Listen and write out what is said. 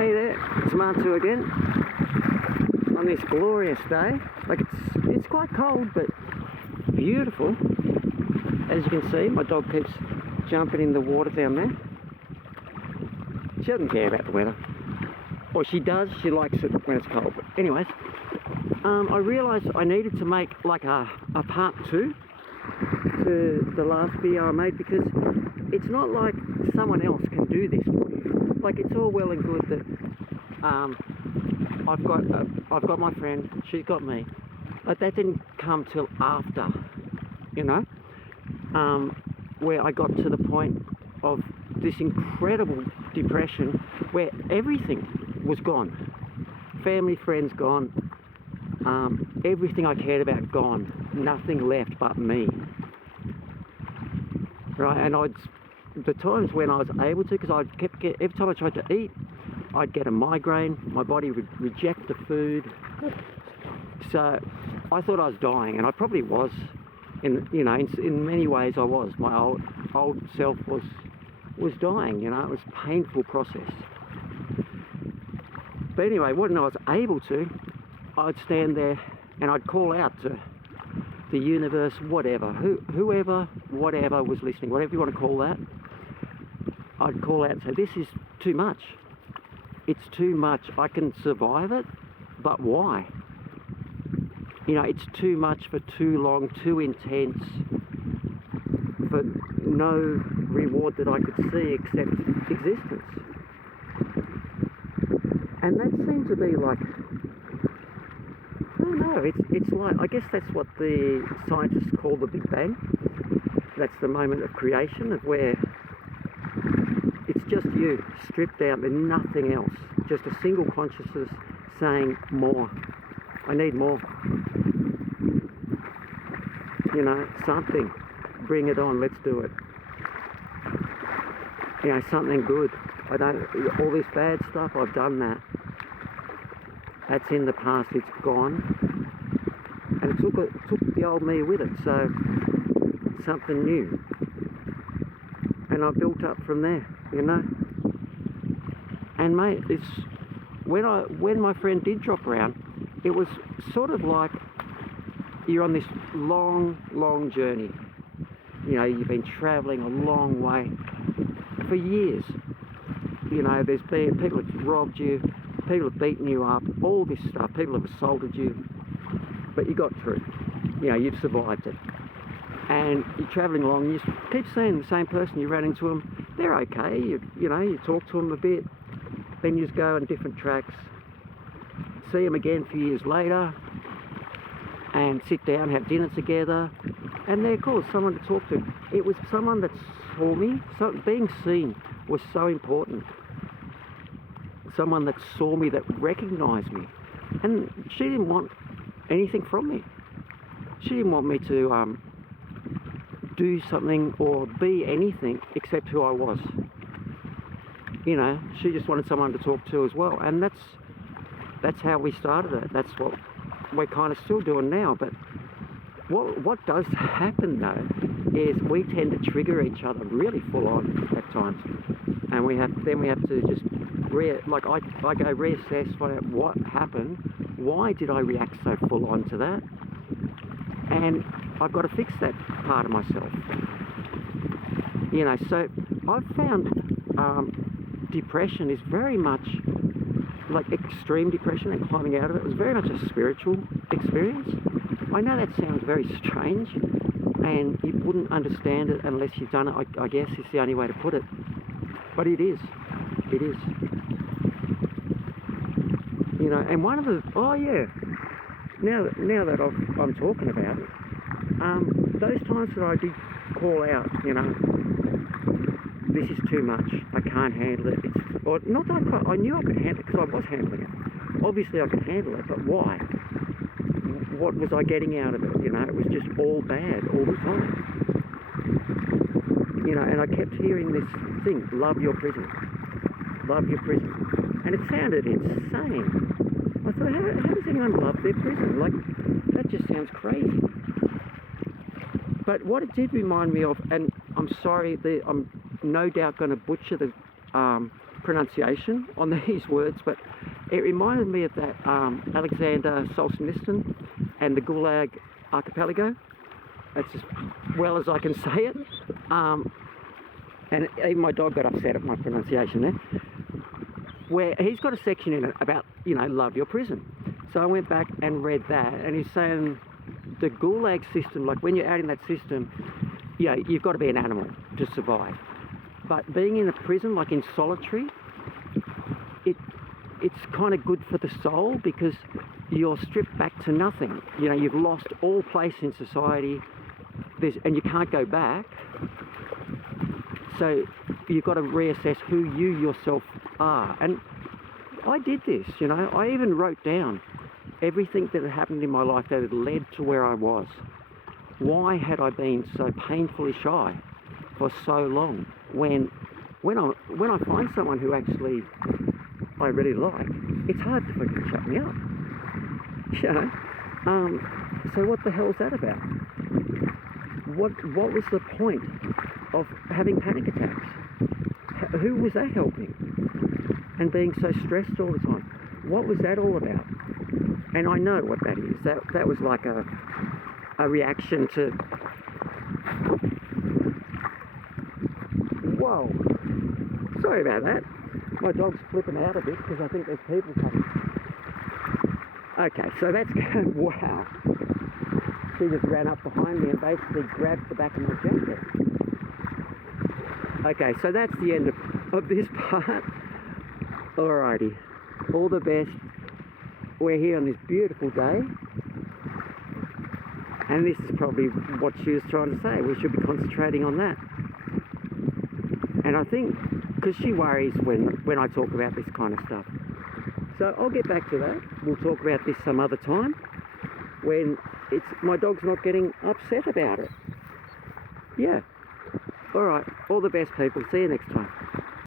Hey there, it's Martu again on this glorious day. Like it's quite cold but beautiful. As you can see, my dog keeps jumping in the water down there. She doesn't care about the weather. Or she does, she likes it when it's cold. But anyways, I realised I needed to make like a part 2 to the last video I made, because it's not like someone else can do this for you. Like, it's all well and good that I've got my friend, she's got me, but that didn't come till after, you know, where I got to the point of this incredible depression where everything was gone. Family, friends gone, everything I cared about gone, nothing left but me. Right, and the times when I was able to, because every time I tried to eat, I'd get a migraine, my body would reject the food. So I thought I was dying, and I probably was. In many ways I was. My old self was dying, you know. It was a painful process. But anyway, when I was able to, I'd stand there and I'd call out to the universe, whatever, whoever, whatever was listening, whatever you want to call that. I'd call out and say, this is too much. It's too much. I can survive it, but why? You know, it's too much for too long, too intense, for no reward that I could see except existence. And that seemed to be like, I don't know, it's like, I guess that's what the scientists call the Big Bang. That's the moment of creation, of where it's just you, stripped out, and nothing else. Just a single consciousness saying, more. I need more. You know, something. Bring it on, let's do it. You know, something good. All this bad stuff, I've done that. That's in the past, it's gone. And it took the old me with it, so something new. And I built up from there, you know. And mate, it's when my friend did drop around, it was sort of like you're on this long journey. You know, you've been travelling a long way for years. You know, there's been people have robbed you, people have beaten you up, all this stuff, people have assaulted you, but you got through. You know, you've survived it. And you're travelling along, you keep seeing the same person, you ran into them, they're okay, you know, you talk to them a bit, then you just go on different tracks, see them again a few years later, and sit down, have dinner together, and they're cool, someone to talk to. It was someone that saw me, so being seen was so important. Someone that saw me, that recognised me, and she didn't want anything from me. She didn't want me to do something or be anything except who I was. You know, she just wanted someone to talk to as well, and that's how we started it. That's what we're kind of still doing now. But what does happen though is we tend to trigger each other really full on at times, and we have to just I go reassess, find out what happened, why did I react so full on to that, and I've got to fix that part of myself. You know, so I've found depression is very much like extreme depression, and climbing out of it was very much a spiritual experience. I know that sounds very strange, and you wouldn't understand it unless you've done it, I guess is the only way to put it. But it is. It is. You know, and one of the, now that I'm talking about it, those times that I did call out, you know, this is too much, I can't handle it. Not that I knew I could handle it, because I was handling it. Obviously I could handle it, but why? What was I getting out of it? You know, it was just all bad all the time. You know, and I kept hearing this thing, love your prison. Love your prison. And it sounded insane. I thought, how does anyone love their prison? Like, that just sounds crazy. But what it did remind me of, and I'm sorry, I'm no doubt going to butcher the pronunciation on these words, but it reminded me of that Alexander Solzhenitsyn and the Gulag Archipelago. That's as well as I can say it. And even my dog got upset at my pronunciation there. Where he's got a section in it about, you know, love your prison. So I went back and read that, and he's saying the Gulag system, like when you're out in that system, yeah, you've got to be an animal to survive. But being in a prison, like in solitary, it's kind of good for the soul because you're stripped back to nothing. You know, you've lost all place in society, and you can't go back. So you've got to reassess who you yourself are. And I did this, you know. I even wrote down everything that had happened in my life that had led to where I was. Why had I been so painfully shy for so long? When I find someone who actually I really like, it's hard to fucking shut me up. You know? So what the hell is that about? What was the point of having panic attacks? Who was that helping? And being so stressed all the time. What was that all about? And I know what that is. That was like a reaction to... Whoa. Sorry about that. My dog's flipping out a bit because I think there's people coming. Okay, so that's going... Wow. She just ran up behind me and basically grabbed the back of my jacket. Okay, so that's the end of this part. Alrighty, all the best. We're here on this beautiful day, and this is probably what she was trying to say. We should be concentrating on that. And I think, because she worries when I talk about this kind of stuff. So I'll get back to that. We'll talk about this some other time, when my dog's not getting upset about it. Yeah. Alright, all the best people. See you next time.